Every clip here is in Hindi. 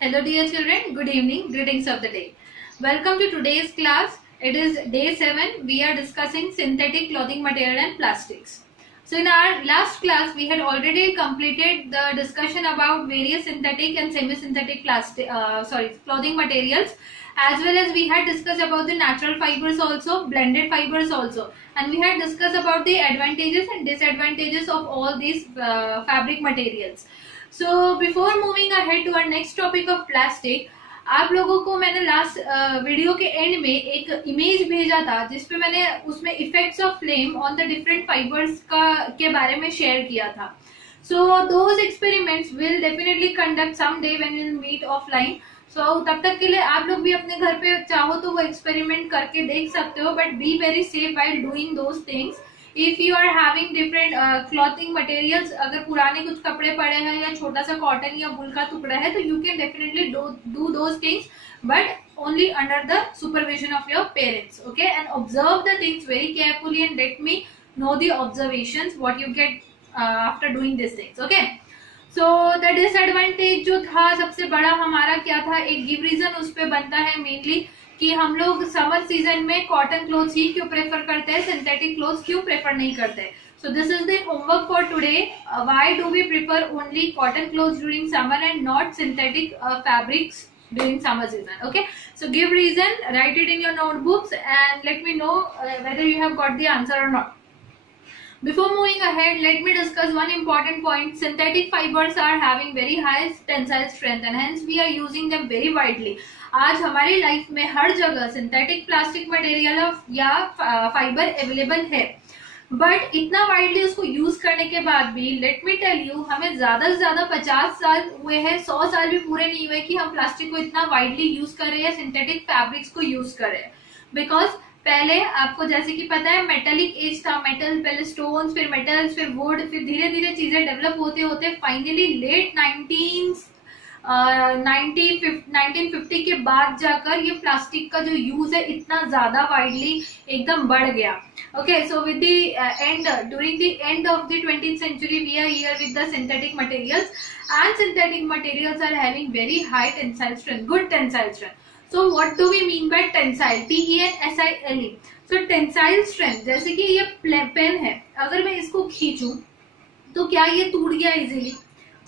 Hello dear children, good evening, greetings of the day. Welcome to today's class. It is day 7. We are discussing synthetic clothing material and plastics. So in our last class, we had already completed the discussion about various synthetic and semi-synthetic clothing materials, as well as we had discussed about the natural fibers also, blended fibers also, and we had discussed about the advantages and disadvantages of all these fabric materials. So before moving ahead to our next topic of plastic, आप लोगों को मैंने लास्ट वीडियो के एंड में एक इमेज भेजा था जिसपे मैंने उसमें effects of flame on the different fibres के बारे में शेयर किया था. So those experiments will definitely conduct some day when will meet offline. सो तब तक के लिए आप लोग भी अपने घर पे चाहो तो वो एक्सपेरिमेंट करके देख सकते हो, but be very safe while doing those things. If you are having different clothing materials, अगर पुराने कुछ कपड़े पड़े हैं या छोटा सा कॉटन या वूल का टुकड़ा है तो you can definitely do those things, but only under the supervision of your parents. Okay, and observe the things very carefully and let me know the observations what you get after doing this things. Okay, so the disadvantage जो था सबसे बड़ा हमारा क्या था, एक गिव रीजन उस पर बनता है मेनली कि हम लोग समर सीजन में कॉटन क्लोथ्स ही क्यों प्रेफर करते हैं, सिंथेटिक क्लोथ्स क्यों प्रेफर नहीं करते. So this is the homework for today. Why do we prefer only cotton clothes during summer and not synthetic fabrics during summer season? Okay, so give reason, write it in your notebooks and let me know whether you have got the answer or not. Before moving ahead, let me discuss one important point. Synthetic fibers are having very high tensile strength and hence we are using them very widely. आज हमारी लाइफ में हर जगह सिंथेटिक प्लास्टिक मटेरियल या फाइबर अवेलेबल है, बट इतना वाइडली उसको यूज करने के बाद भी लेट मी टेल यू, हमें ज्यादा से ज्यादा 50 साल हुए हैं, 100 साल भी पूरे नहीं हुए कि हम प्लास्टिक को इतना वाइडली यूज कर रहे हैं, सिंथेटिक फैब्रिक्स को यूज कर रहे हैं. बिकॉज पहले आपको जैसे कि पता है मेटेलिक एज था, मेटल, पहले स्टोन्स, फिर मेटल्स, फिर वुड, फिर धीरे धीरे चीजें डेवलप होते होते फाइनली लेट 1950 के बाद जाकर ये प्लास्टिक का जो यूज है इतना ज्यादा वाइडली एकदम बढ़ गया. Okay, so with the end during the end of the 20th century we are here with the synthetic materials, and synthetic materials are having very high tensile strength, good tensile strength. So what do we mean by tensile? T-E-N-S-I-L-E. So tensile strength, जैसे कि ये पेन है, अगर मैं इसको खींचूं तो क्या ये टूट गया इजीली?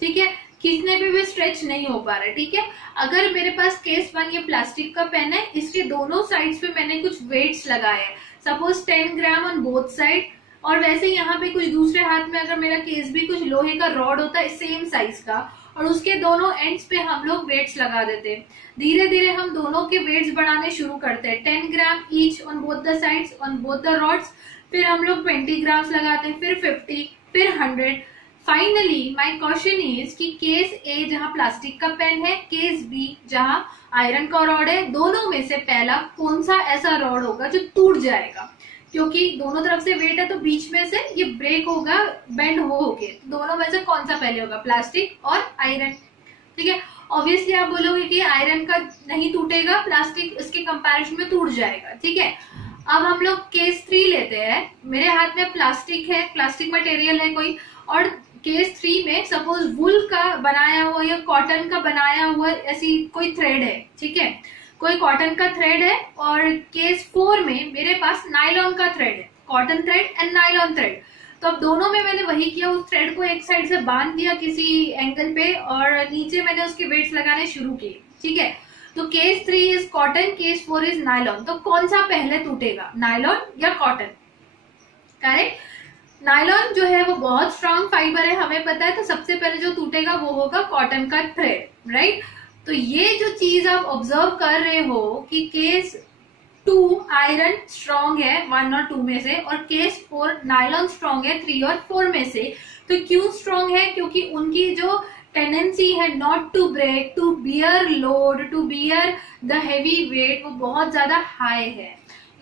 ठीक है, खींचने पे भी स्ट्रेच नहीं हो पा रहा है. ठीक है, अगर मेरे पास केस 1 ये प्लास्टिक का पेन है, इसके दोनों साइड्स पे मैंने कुछ वेट्स लगाए हैं, suppose 10 gram on both side, और वैसे यहाँ पे कुछ दूसरे हाथ में अगर मेरा केस भी कुछ लोहे का रॉड होता है सेम साइज का, और उसके दोनों एंड्स पे हम लोग वेट्स लगा देते हैं. धीरे धीरे हम दोनों के वेट्स बढ़ाने शुरू करते हैं, 10 ग्राम each on both the sides on both the rods, फिर हम लोग 20 ग्राम्स लगाते हैं, फिर 50, फिर 100. फाइनली माई क्वेश्चन इज कि केस ए जहां प्लास्टिक का पेन है, केस बी जहां आयरन का रॉड है, दोनों में से पहला कौन सा ऐसा रॉड होगा जो टूट जाएगा? क्योंकि दोनों तरफ से वेट है तो बीच में से ये ब्रेक होगा, बेंड होके, दोनों में से कौन सा पहले होगा, प्लास्टिक और आयरन. ठीक है, ऑब्वियसली आप बोलोगे कि आयरन का नहीं टूटेगा, प्लास्टिक इसके कंपैरिजन में टूट जाएगा. ठीक है, अब हम लोग केस 3 लेते हैं. मेरे हाथ में प्लास्टिक है, प्लास्टिक मटेरियल है कोई, और केस 3 में सपोज वुल का बनाया हुआ या कॉटन का बनाया हुआ ऐसी कोई थ्रेड है. ठीक है, कोई कॉटन का थ्रेड है, और केस 4 में मेरे पास नायलॉन का थ्रेड है, cotton thread and nylon thread. तो अब दोनों में मैंने वही किया, उस थ्रेड को एक साइड से बांध दिया किसी एंगल पे, और नीचे मैंने उसके वेट्स लगाने शुरू किए. ठीक है, तो case 3 is cotton, case 4 is nylon. तो कौन सा पहले टूटेगा, नायलॉन या कॉटन? करेक्ट, नायलॉन जो है वो बहुत स्ट्रांग फाइबर है, हमें पता है, तो सबसे पहले जो टूटेगा वो होगा कॉटन का थ्रेड. राइट, तो ये जो चीज आप ऑब्जर्व कर रहे हो कि केस 2 आयरन स्ट्रांग है 1 और 2 में से, और केस 4 नायलॉन स्ट्रांग है 3 और 4 में से. तो क्यों स्ट्रांग है? क्योंकि उनकी जो टेंडेंसी है not to break, to bear load, to bear the heavy weight, वो बहुत ज्यादा हाई है.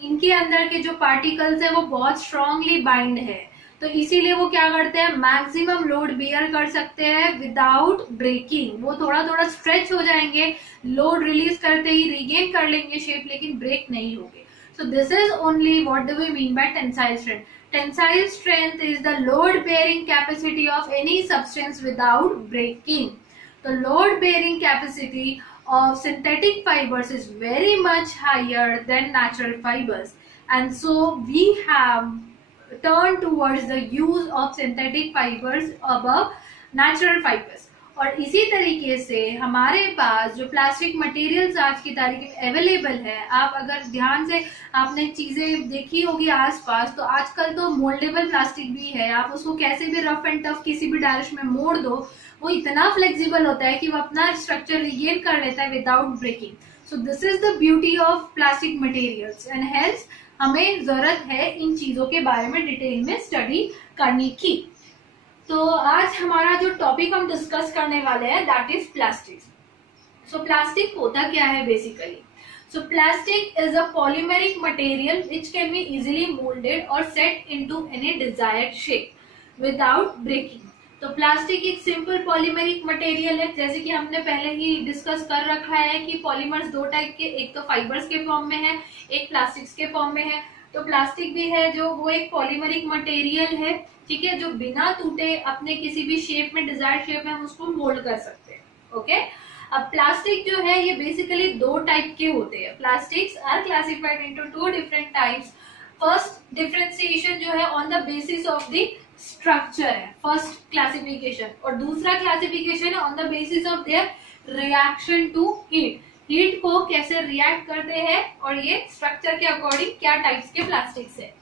इनके अंदर के जो पार्टिकल्स है वो बहुत स्ट्रांगली बाइंड है, तो इसीलिए वो क्या करते हैं, मैक्सिमम लोड बियर कर सकते हैं विदाउट ब्रेकिंग. वो थोड़ा थोड़ा स्ट्रेच हो जाएंगे, लोड रिलीज करते ही रिगेन कर लेंगे शेप, लेकिन ब्रेक नहीं होंगे. So this is only what do we mean by tensile strength. Tensile strength is the load bearing capacity of any substance without breaking. The load bearing capacity of synthetic fibers is very much higher than natural fibers, and so we have turned towards the use of synthetic fibers above natural fibers. और इसी तरीके से हमारे पास जो प्लास्टिक मटेरियल्स आज की तारीख में अवेलेबल है, आप अगर ध्यान से आपने चीजें देखी होगी आसपास, तो आजकल तो मोल्डेबल प्लास्टिक भी है, आप उसको कैसे भी रफ एंड टफ किसी भी डायरेक्शन में मोड़ दो, वो इतना फ्लेक्सिबल होता है कि वो अपना स्ट्रक्चर रिगेन कर लेता है without breaking. So this is the beauty of plastic materials, and hence हमें जरूरत है इन चीजों के बारे में डिटेल में स्टडी करने की. तो आज हमारा जो टॉपिक हम डिस्कस करने वाले हैं that is plastic. So plastic होता क्या है basically? So plastic is a polymeric material which can be easily moulded और set into any desired shape without breaking. तो प्लास्टिक एक सिंपल पॉलीमेरिक मटेरियल है, जैसे कि हमने पहले ही डिस्कस कर रखा है कि पॉलीमर्स दो टाइप के, एक तो फाइबर्स के फॉर्म में है, एक प्लास्टिक्स के फॉर्म में है. तो प्लास्टिक भी है जो वो एक पॉलीमेरिक मटेरियल है, ठीक है, जो बिना टूटे अपने किसी भी शेप में, डिजायर्ड शेप में हम उसको मोल्ड कर सकते हैं. ओके, अब प्लास्टिक जो है ये बेसिकली दो टाइप के होते हैं. Plastics are classified into two different types. First differentiation जो है on the basis of the structure है, फर्स्ट क्लासिफिकेशन, और दूसरा क्लासिफिकेशन है on the basis of their reaction to heat. Heat को कैसे रिएक्ट करते हैं और ये स्ट्रक्चर के अकॉर्डिंग क्या टाइप्स के प्लास्टिक्स है.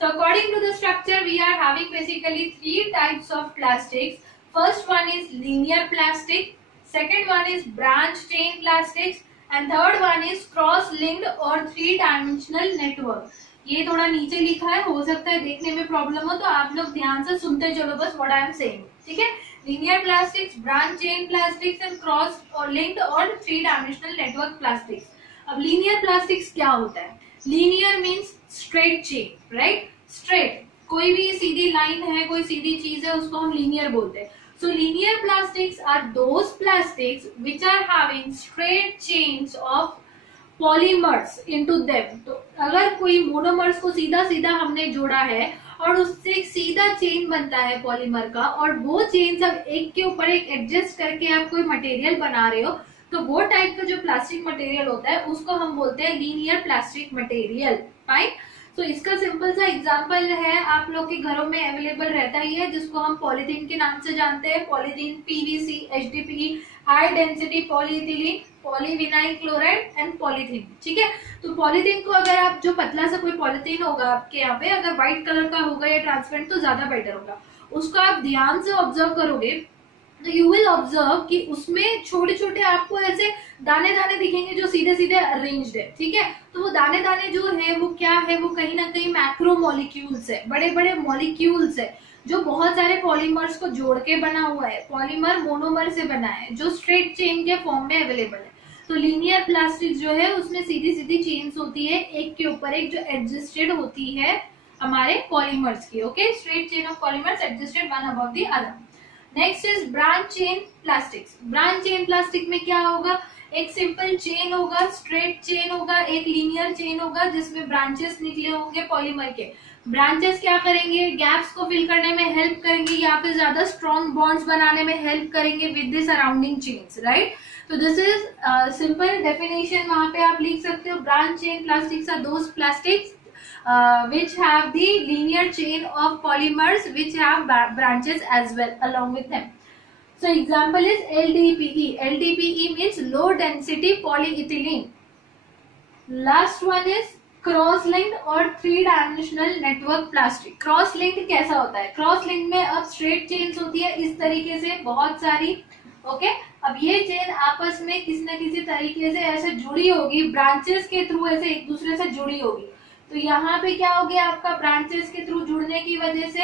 So according to the structure, we are having basically three types of plastics. First one is linear plastic, second one is branch chain plastics, and third one is cross-linked or three-dimensional network. ये थोड़ा नीचे लिखा है, हो सकता है देखने में प्रॉब्लम हो, तो आप लोग ध्यान से सुनते चलो बस what I am saying, ठीक है. Linear plastics, branch chain plastics, and cross-linked or three-dimensional network plastics. अब linear plastics क्या होता है? Linear means straight chain, right? Straight, कोई भी सीधी लाइन है, कोई सीधी चीज है, उसको हम लीनियर बोलते हैं. So linear plastics are those plastics which are having straight chains of polymers into them. तो अगर कोई मोनोमर्स को सीधा सीधा हमने जोड़ा है और उससे एक सीधा चेन बनता है पॉलीमर का, और वो चेन सब एक के ऊपर एक एडजस्ट करके आप कोई मटेरियल बना रहे हो, तो वो टाइप का जो प्लास्टिक मटेरियल होता है उसको हम बोलते हैं लीनियर प्लास्टिक मटेरियल. फाइन. तो इसका सिंपल सा एग्जांपल है, आप लोग के घरों में अवेलेबल रहता ही है, जिसको हम पॉलीथीन के नाम से जानते हैं. Polythene, PVC, HDPE, high density polyethylene, polyvinyl chloride and polythene, ठीक है. तो पॉलीथीन को अगर आप, जो पतला सा कोई पॉलीथीन होगा आपके यहाँ पे, अगर व्हाइट कलर का होगा या ट्रांसपेरेंट तो ज्यादा बेटर होगा, उसको आप ध्यान से ऑब्जर्व करोगे तो यू विल ऑब्जर्व कि उसमें छोटे छोटे आपको ऐसे दाने दाने दिखेंगे जो सीधे सीधे अरेंज्ड है, ठीक है. तो वो दाने दाने जो है वो क्या है, वो कहीं ना कहीं मैक्रो मॉलिक्यूल्स है, बड़े बड़े मॉलिक्यूल्स है, जो बहुत सारे पॉलीमर्स को जोड़ के बना हुआ है. पॉलीमर मोनोमर से बना है, जो स्ट्रेट चेन के फॉर्म में अवेलेबल है. तो लीनियर प्लास्टिक जो है उसमें सीधी सीधी चेन्स होती है, एक के ऊपर एक, जो एडजस्टेड होती है हमारे पॉलीमर्स की. Okay, straight chain of polymers adjusted one above the other. Next is branch chain plastics. Branch chain plastic में क्या होगा, एक सिंपल चेन होगा, स्ट्रेट चेन होगा, एक लीनियर चेन होगा जिसमें ब्रांचेस निकले होंगे पॉलीमर के. ब्रांचेस क्या करेंगे, गैप्स को फिल करने में हेल्प करेंगे या फिर ज्यादा स्ट्रॉन्ग बॉन्ड्स बनाने में हेल्प करेंगे with the surrounding chains, right. तो दिस इज सिंपल डेफिनेशन, वहां पे आप लिख सकते हो. Branch chain plastics are those plastics which have the linear chain of polymers which have branches as well along with them. So example is LDPE. LDPE means low density polyethylene. Last one is cross-linked और three dimensional network plastic. Cross-linked कैसा होता है? Cross-linked में अब straight chains होती है इस तरीके से बहुत सारी. ओके, अब ये चेन आपस में किसी न किसी तरीके से ऐसे जुड़ी होगी, ब्रांचेस के थ्रू ऐसे एक दूसरे से जुड़ी होगी. तो यहाँ पे क्या हो गया, आपका ब्रांचेस के थ्रू जुड़ने की वजह से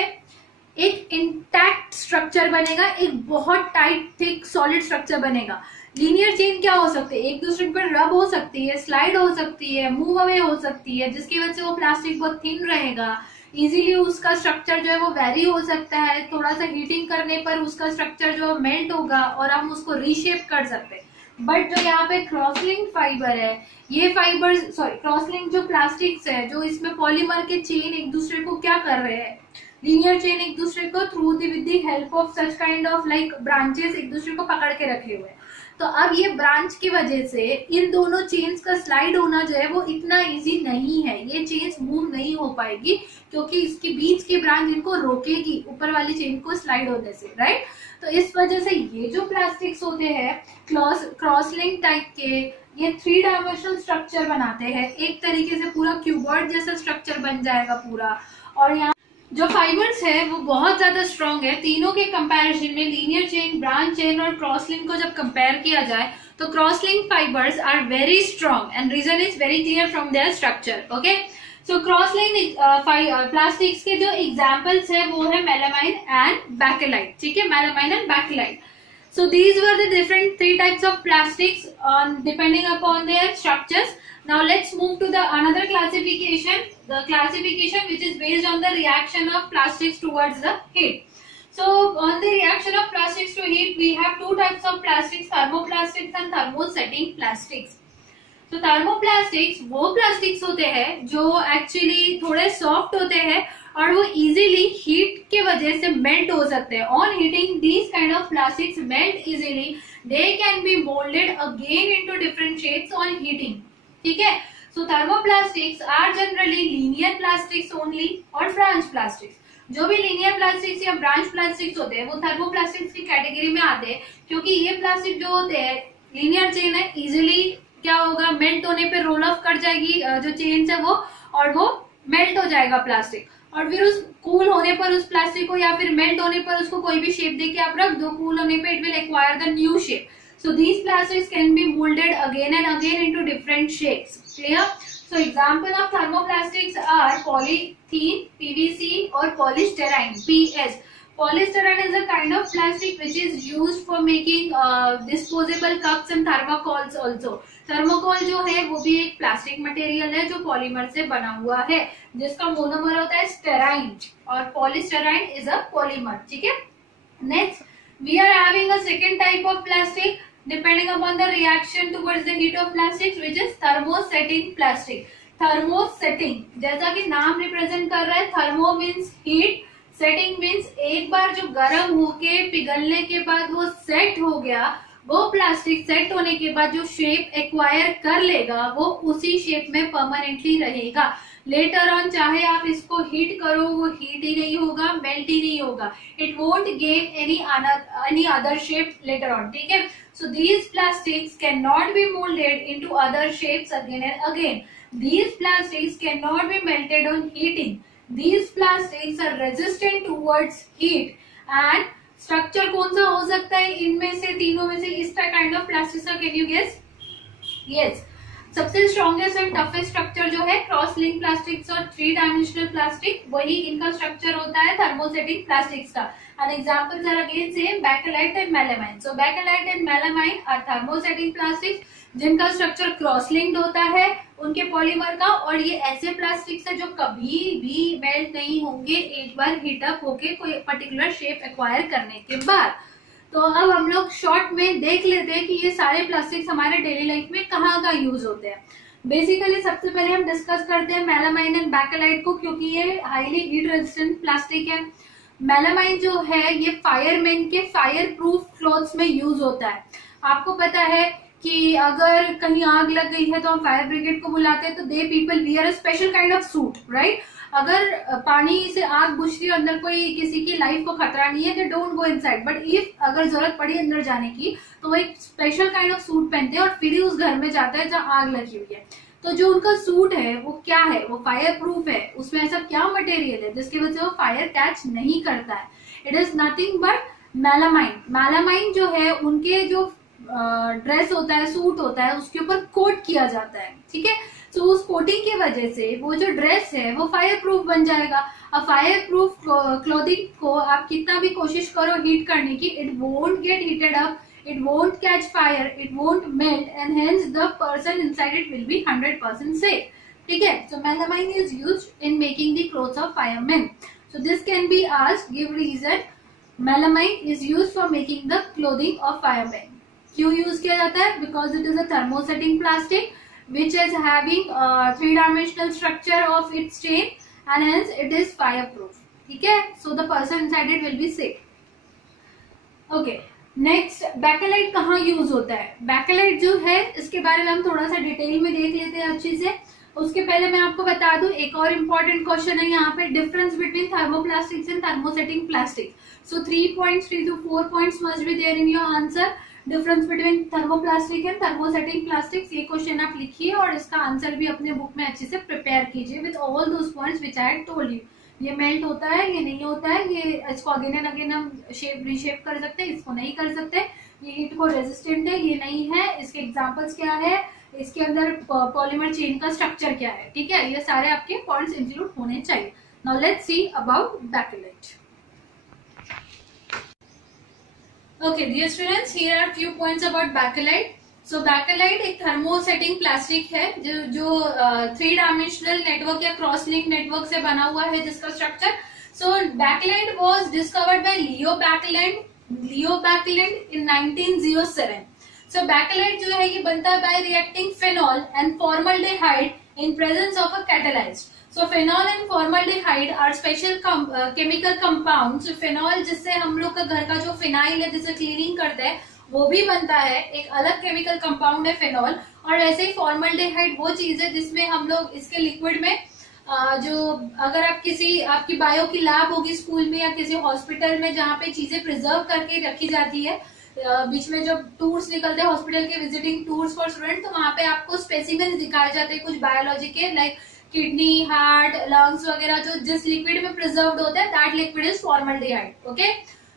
एक इंटैक्ट स्ट्रक्चर बनेगा, एक बहुत टाइट थिक सॉलिड स्ट्रक्चर बनेगा. लीनियर चेन क्या हो सकती है, एक दूसरे पर रब हो सकती है, स्लाइड हो सकती है, मूव अवे हो सकती है, जिसकी वजह से वो प्लास्टिक बहुत थिन रहेगा. इजीली उसका स्ट्रक्चर जो है वो वेरी हो सकता है, थोड़ा सा हीटिंग करने पर उसका स्ट्रक्चर जो मेल्ट होगा और हम उसको रीशेप कर सकते हैं. बट जो यहाँ पे क्रॉसलिंक फाइबर है, ये फाइबर क्रॉसलिंक जो प्लास्टिक्स है, जो इसमें पॉलीमर के चेन एक दूसरे को क्या कर रहे हैं, लीनियर चेन एक दूसरे को through with the help of such kind of like branches एक दूसरे को पकड़ के रखे हुए हैं। तो अब ये ब्रांच की वजह से इन दोनों चेन्स का स्लाइड होना जो है वो इतना इजी नहीं है, ये चेन्स मूव नहीं हो पाएगी क्योंकि इसके बीच की ब्रांच इनको रोकेगी ऊपर वाली चेन को स्लाइड होने से, राइट। तो इस वजह से ये जो प्लास्टिक्स होते हैं क्रॉस लिंक टाइप के, ये 3 डायमेंशनल स्ट्रक्चर बनाते हैं, एक तरीके से पूरा क्यूबॉइड जैसा स्ट्रक्चर बन जाएगा पूरा। और यहाँ जो फाइबर्स है वो बहुत ज्यादा स्ट्रॉन्ग है, तीनों के कंपैरिजन में लीनियर चेन, ब्रांच चेन और क्रॉस लिंक को जब कंपेयर किया जाए तो cross link fibres are very strong and reason is very clear from their structure. Okay, so cross link plastics के जो एग्जाम्पल्स है वो है मेलामाइन एंड बैकेलाइट, ठीक है, melamine and Bakelite. So these were the different 3 types of plastics depending upon their structures. Now let's move to the another classification, the classification which is based on the reaction of plastics towards the heat. So on the reaction of plastics to heat, we have 2 types of plastics, thermoplastics and thermosetting plastics. तो thermoplastics वो plastics होते हैं जो actually थोड़े soft होते हैं और वो इजीली हीट के वजह से मेल्ट हो सकते हैं। On heating these kind of plastics melt easily, they can be moulded again into different shapes on heating, ठीक है। So thermoplastics are generally linear plastics only और ब्रांच प्लास्टिक्स। जो भी लीनियर प्लास्टिक्स या ब्रांच प्लास्टिक्स होते हैं वो थर्मोप्लास्टिक्स की कैटेगरी में आते हैं, क्योंकि ये प्लास्टिक जो होते हैं लीनियर चेन है, इजिली क्या होगा, मेल्ट होने पे रोल ऑफ कर जाएगी जो चेन है वो, और वो मेल्ट हो जाएगा प्लास्टिक, और फिर उस कूल होने पर उस प्लास्टिक को या फिर मेल्ट होने पर उसको कोई भी शेप देके आप रख दो, कूल होने पे it will acquire the new shape. So these plastics can be moulded again and again into different shapes, clear. So example of thermoplastics are polythene, PVC और polystyrene, PS. Polystyrene is a kind of plastic which is used for making disposable cups and thermocols also. Thermocol जो है वो भी एक प्लास्टिक मटेरियल है जो पॉलीमर से बना हुआ है, जिसका मोनोमर होता है स्टेराइन, और पॉलीस्टेराइन इज अ पॉलीमर, ठीक है। Next we are having a second type of plastic depending upon the reaction towards the heat of plastic which is thermosetting plastic. Thermosetting जैसा कि नाम रिप्रेजेंट कर रहा है, thermo means heat, setting means एक बार जो गर्म होके पिघलने के बाद वो सेट हो गया, वो प्लास्टिक सेट होने के बाद जो शेप एक्वायर कर लेगा वो उसी शेप में परमानेंटली रहेगा। लेटर ऑन चाहे आप इसको हीट करो वो हीट ही नहीं होगा, मेल्ट ही नहीं होगा, it won't gain any other shape later on, ठीक है। सो these plastics can not be moulded into other shapes again and again. These plastics can not be melted on heating. These plastics are resistant towards heat and structure कौन सा हो सकता है इनमें से तीनों में से, इस काइंड ऑफ प्लास्टिक्स का, कैन यू गेस? यस, सबसे स्ट्रॉन्गेस्ट एंड टफेस्ट स्ट्रक्चर जो है क्रॉस लिंक प्लास्टिक्स और 3 डायमेंशनल प्लास्टिक, वही इनका स्ट्रक्चर होता है थर्मोसेटिक प्लास्टिक्स का। And examples are again same, bakelite and melamine. So bakelite and melamine are thermosetting plastics जिनका स्ट्रक्चर क्रॉस लिंक्ड होता है उनके पॉलीमर का, और ये ऐसे प्लास्टिक्स है जो कभी भी मेल्ट नहीं होंगे एक बार हीट अप होके कोई पर्टिकुलर शेप एक्वायर करने के बाद। तो अब हम लोग शॉर्ट में देख लेते हैं कि ये सारे प्लास्टिक्स हमारे डेली लाइफ में कहाँ यूज होते हैं। बेसिकली सबसे पहले हम डिस्कस करते हैं मेलामाइन एंड बैकेलाइट को, क्योंकि ये हाईली हीट रेजिस्टेंट प्लास्टिक है। मेलामाइन जो है ये फायरमैन के फायर प्रूफ क्लॉथ्स में यूज होता है। आपको पता है कि अगर कहीं आग लग गई है तो हम फायर ब्रिगेड को बुलाते हैं, तो they people wear a special kind of suit, right. अगर पानी से आग बुझ रही है, अंदर कोई किसी की लाइफ को खतरा नहीं है, they don't go inside, but if अगर जरूरत पड़ी अंदर जाने की तो वो एक स्पेशल काइंड ऑफ सूट पहनते हैं और फिर ही उस घर में जाता है जहाँ आग लगी हुई है। तो जो उनका सूट है वो क्या है, वो फायर प्रूफ है। उसमें ऐसा क्या मटेरियल है जिसकी वजह से वो फायर कैच नहीं करता है? It is nothing but melamine. Melamine जो है उनके जो ड्रेस होता है, सूट होता है, उसके ऊपर कोट किया जाता है, ठीक है। तो उस कोटिंग की वजह से वो जो ड्रेस है वो फायर प्रूफ बन जाएगा। अब फायर प्रूफ क्लोथिंग को आप कितना भी कोशिश करो हीट करने की, it won't get heated up, it won't catch fire, it won't melt, and hence the person inside it will be 100% safe. ठीक है, so melamine is used in making the clothes of firemen. So this can be asked, give reason. Melamine is used for making the clothing of firemen. क्यों यूज किया जाता है? Because it is a thermosetting plastic which is having 3-dimensional structure of its chain and hence it is fireproof. ठीक है, so the person inside it will be safe. Okay, next Bakelite कहाँ यूज होता है? बैकेलाइट जो है इसके बारे में हम थोड़ा सा डिटेल में देख लेते हैं अच्छे से। उसके पहले मैं आपको बता दूं एक और इम्पोर्टेंट क्वेश्चन है यहाँ पे, difference between thermoplastics and thermosetting plastic. So 3 points, 3 to 4 points must be there in your answer. Difference between thermoplastic and thermosetting plastics, ये क्वेश्चन आप लिखिए और इसका आंसर भी अपने बुक में अच्छे से प्रिपेयर कीजिए with all those points which I had told you. ये मेल्ट होता है, ये नहीं होता है, ये इसको अगेन एंड अगेन हम शेप रीशेप कर सकते हैं, इसको नहीं कर सकते, ये हीट को रेजिस्टेंट है, ये नहीं है, इसके एग्जांपल्स क्या है, इसके अंदर पॉलीमर चेन का स्ट्रक्चर क्या है, ठीक है, ये सारे आपके पॉइंट्स इंक्लूड होने चाहिए। Now let's see about bakelite. Okay dear students, here are few points about bakelite. So bakelite एक थर्मोसेटिंग प्लास्टिक है जो 3 डायमेंशनल नेटवर्क या क्रॉस लिंक नेटवर्क से बना हुआ है जिसका structure. So bakelite was discovered by Leo Baekeland in 1907। So bakelite जो है ये बनता है by reacting phenol and formaldehyde in presence of a catalyst. So phenol and formaldehyde are special chemical compounds. phenol जिससे हम लोग का घर का जो फिनाइल है जिसे क्लीनिंग करते हैं वो भी बनता है, एक अलग केमिकल कंपाउंड है फेनॉल। और ऐसे ही फॉर्मल्डिहाइड वो चीज है जिसमें हम लोग इसके लिक्विड में जो अगर आप आपकी बायो की लैब होगी स्कूल में या किसी हॉस्पिटल में जहाँ पे चीजें प्रिजर्व करके रखी जाती है, बीच में जब टूर्स निकलते हैं हॉस्पिटल के विजिटिंग टूर्स फॉर स्टूडेंट, तो वहां पे आपको स्पेसिमेंस दिखाए जाते हैं कुछ बायोलॉजी के, लाइक किडनी, हार्ट, लंग्स वगैरह जो जिस लिक्विड में प्रिजर्व्ड होता है that liquid is formaldehyde. Okay,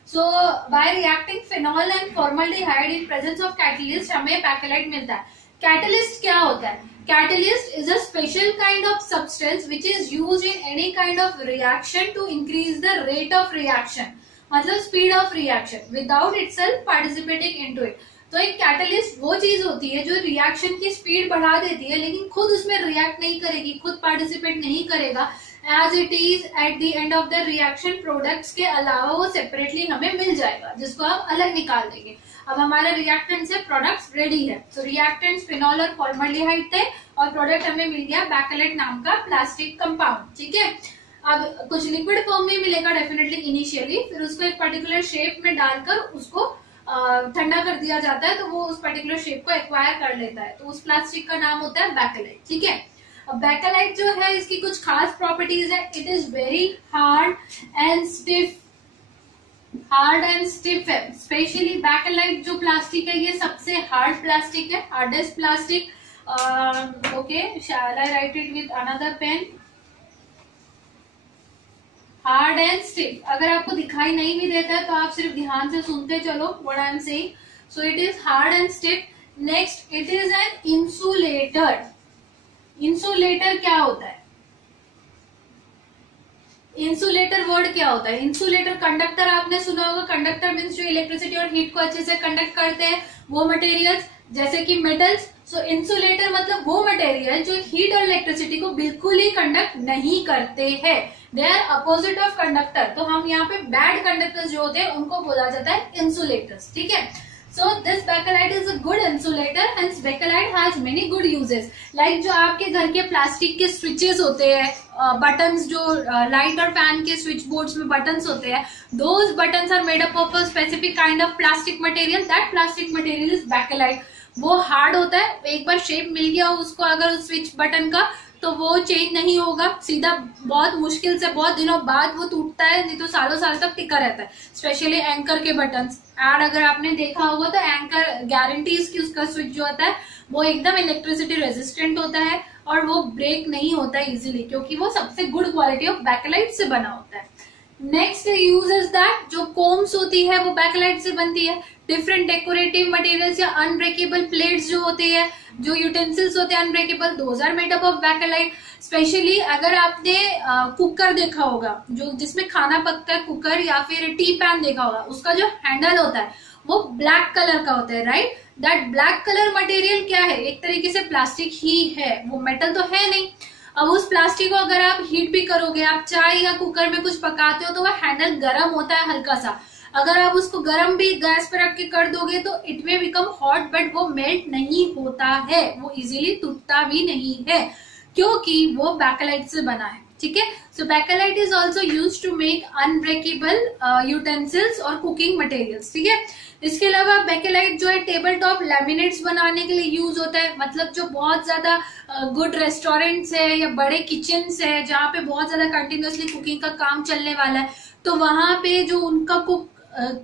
so by reacting phenol and formaldehyde in presence of catalyst हमें बैकेलाइट मिलता है। कैटलिस्ट क्या होता है? Catalyst is a special kind of substance which is used in any kind of reaction to increase the rate of reaction, मतलब speed of reaction without itself participating into it. तो एक कैटलिस्ट वो चीज होती है जो रिएक्शन की स्पीड बढ़ा देती है लेकिन खुद उसमें रिएक्ट नहीं करेगी, खुद पार्टिसिपेट नहीं करेगा, as it is at the end of the reaction products के अलावा वो सेपरेटली हमें मिल जाएगा जिसको आप अलग निकाल देंगे। अब हमारे रिएक्टेंट से प्रोडक्ट्स रेडी है। तो रिएक्टेंट्स फिनॉल और फॉर्मल्डिहाइड थे और प्रोडक्ट हमें मिल गया बैकेलाइट नाम का प्लास्टिक कंपाउंड। ठीक है, अब कुछ लिक्विड फॉर्म में मिलेगा डेफिनेटली इनिशियली, फिर उसको एक पर्टिकुलर शेप में डालकर उसको ठंडा कर दिया जाता है तो वो उस पर्टिकुलर शेप को एक्वायर कर लेता है, तो उस प्लास्टिक का नाम होता है बैकेलाइट। ठीक है, अब बैकेलाइट जो है इसकी कुछ खास प्रॉपर्टीज है। It is very hard and stiff है। स्पेशली बैकेलाइट जो प्लास्टिक है ये सबसे हार्ड प्लास्टिक है, hardest plastic. Okay, shall I write it with another pen? Hard and stiff. अगर आपको दिखाई नहीं भी देता है तो आप सिर्फ ध्यान से सुनते चलो what I am saying. So it is hard and stiff. Next, it is an insulator. Insulator क्या होता है? इंसुलेटर वर्ड क्या होता है? इंसुलेटर कंडक्टर आपने सुना होगा। कंडक्टर मीन्स जो इलेक्ट्रिसिटी और हीट को अच्छे से कंडक्ट करते हैं, वो मटेरियल्स जैसे कि मेटल्स। सो इंसुलेटर मतलब वो मटेरियल जो हीट और इलेक्ट्रिसिटी को बिल्कुल ही कंडक्ट नहीं करते हैं। They are opposite of conductor. तो हम यहाँ पे बैड कंडक्टर्स जो होते हैं उनको बोला जाता है इंसुलेटर्स। ठीक है, so this bakelite is a good insulator and bakelite has many good uses, like जो आपके घर के प्लास्टिक के स्विचेस होते हैं, बटन्स जो लाइट और फैन के स्विच बोर्ड्स में बटन्स होते हैं, those buttons are made up of a specific kind of plastic material. That plastic material is bakelite. वो हार्ड होता है, एक बार शेप मिल गया उसको अगर उस स्विच बटन का तो वो चेंज नहीं होगा, सीधा बहुत मुश्किल से बहुत दिनों बाद वो टूटता है, नहीं तो सालों साल तक टिका रहता है। स्पेशली एंकर के बटन्स, एड अगर आपने देखा होगा तो एंकर गारंटीज की उसका स्विच जो होता है वो एकदम इलेक्ट्रिसिटी रेजिस्टेंट होता है और वो ब्रेक नहीं होता है इजीली, क्योंकि वो सबसे गुड क्वालिटी ऑफ बैकेलाइट से बना होता है। नेक्स्ट यूज इज दैट जो कोम्स होती है वो बैकेलाइट से बनती है। डिफरेंट डेकोरेटिव मटेरियल्स या अनब्रेकेबल प्लेट्स जो होते हैं, जो यूटेंसिल्स होते हैं unbreakable, those are made up of bakelite. Specially अगर आपने कुकर देखा होगा, जो जिसमें खाना पकता है कुकर, या फिर टी पैन देखा होगा, उसका जो हैंडल होता है वो ब्लैक कलर का होता है, right? That black colour material क्या है? एक तरीके से प्लास्टिक ही है, वो मेटल तो है नहीं। अब उस प्लास्टिक को अगर आप हीट भी करोगे, आप चाय या कुकर में कुछ पकाते हो तो वह हैंडल गर्म होता है हल्का सा, अगर आप उसको गर्म भी गैस पर रख के कर दोगे तो इट में बिकम हॉट, बट वो मेल्ट नहीं होता है, वो इजीली टूटता भी नहीं है क्योंकि वो बैकेलाइट से बना है। ठीक है। So bakelite is also use to make unbreakable utensils और कुकिंग मटेरियल्स, ठीक है। इसके अलावा बेकेलाइट जो है टेबल टॉप लैमिनेट्स बनाने के लिए यूज होता है। मतलब जो बहुत ज्यादा गुड रेस्टोरेंट्स है या बड़े किचन्स है जहाँ पे बहुत ज्यादा कंटिन्यूअसली कुकिंग का काम चलने वाला है, तो वहां पे जो उनका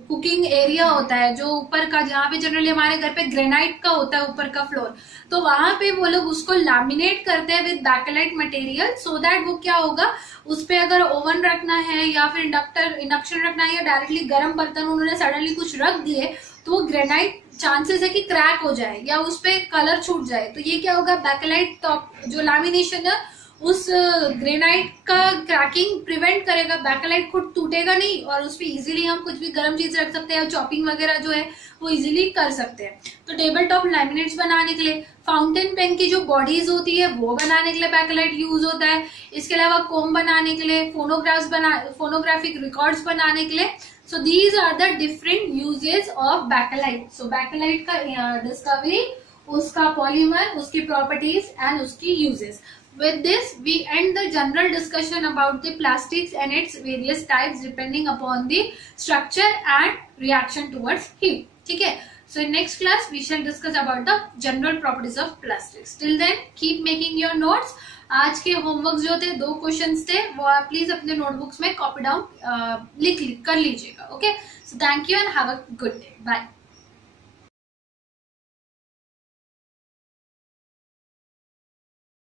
कुकिंग एरिया होता है, जो ऊपर का, जहाँ पे जनरली हमारे घर पे ग्रेनाइट का होता है ऊपर का फ्लोर, तो वहां पे वो लोग उसको लैमिनेट करते हैं with bakelite material, so that वो क्या होगा, उस पे अगर ओवन रखना है या फिर इंडक्शन रखना है या डायरेक्टली गर्म बर्तन उन्होंने सडनली कुछ रख दिए, तो वो ग्रेनाइट चांसेस है कि क्रैक हो जाए या उस पे कलर छूट जाए। तो ये क्या होगा, बेकेलाइट टॉप जो लैमिनेशन है उस ग्रेनाइट का क्रैकिंग प्रिवेंट करेगा। बेकेलाइट खुद टूटेगा नहीं और उस पर इजीली हम कुछ भी गर्म चीज रख सकते हैं, चॉपिंग वगैरह जो है वो इजीली कर सकते हैं। तो टेबल टॉप लैमिनेट्स बनाने के लिए, फाउंटेन पेन की जो बॉडीज होती है वो बनाने के लिए बेकेलाइट यूज होता है। इसके अलावा कोम बनाने के लिए, फोनोग्राफिक रिकॉर्ड्स बनाने के लिए। So these are the different uses of bakelite. So bakelite का डिस्कवरी, उसका पॉलीमर, उसकी प्रॉपर्टीज एंड उसकी uses. With this, we end the general discussion about the plastics and its various types depending upon the structure and reaction towards heat. ठीक है? So in next class, we shall discuss about the general properties of plastics. Till then, keep making your notes. आज के होमवर्क जो थे 2 क्वेश्चंस थे, वो आप प्लीज अपने नोटबुक्स में कॉपी डाउन कर लीजिएगा। Okay, so thank you and have a good day. Bye.